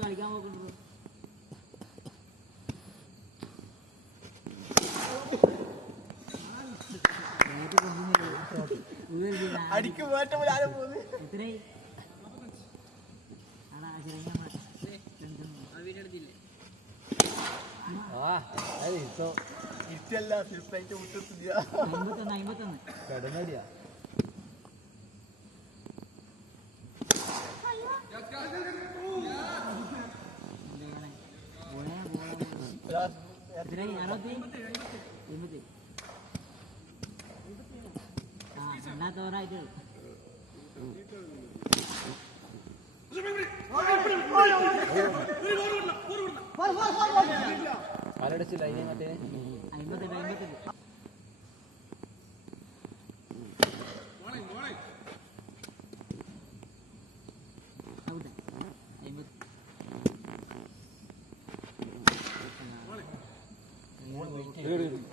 കളിക്കാൻ നോക്കുന്നത് അടിക്ക് മാറ്റം ആരും പോകുന്നത് ഇഷ്ടല്ല സിൽപ്പായിട്ട് വിട്ടിട്ടില്ല. കടമടിയാ തോറായിട്ട് ആരടിച്ചില്ല അതിനെ മറ്റേ 58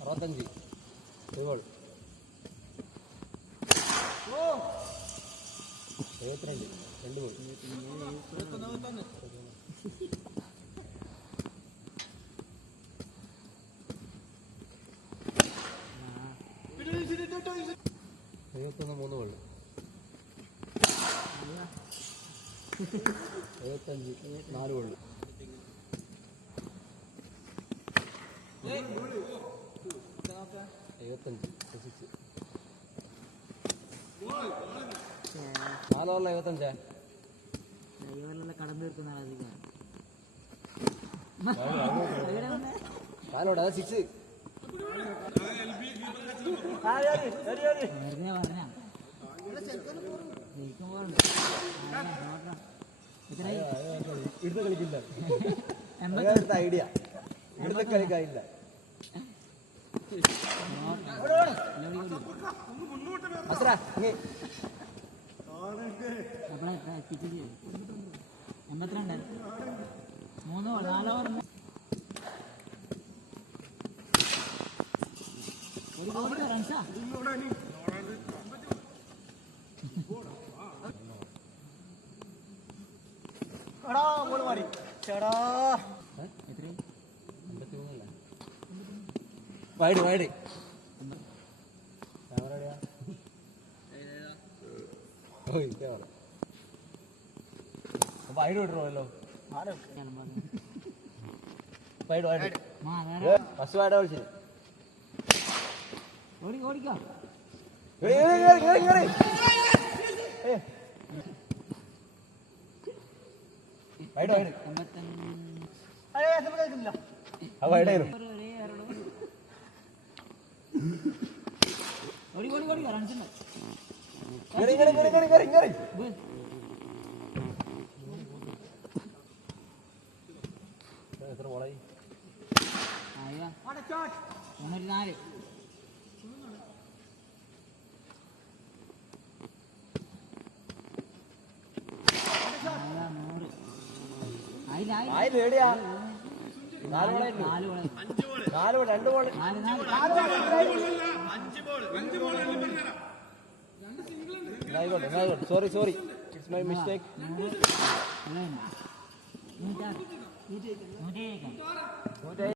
65 ഗോൾ 72 2 ഗോൾ മൂന്ന് ഗോൾ 75 4 ഗോൾ 75 4 ഓവറിൽ 75 കടന്നു തീർക്കുന്ന ആളധികം കാലോട് അത് 6 ഇവിടുത്തെ കളിക്കില്ല ഐഡിയ ഇവിടുത്തെ കളിക്കാനില്ല എൺപത്തിരണ്ട് 3 4 ഓവർ റൺസാ വൈഡ് വൈഡ് വൈഡ് വിട്ടണല്ലോ വൈഡ് വൈഡ് ഫസ്റ്റ് വൈഡ് വിളിച്ചു ഓടിക്കോ വൈഡ് വൈഡ് ആ വൈഡായിരുന്നു റൺസുണ്ട് എത്ര ബോളായി 304 sorry sorry it's my mistake. 100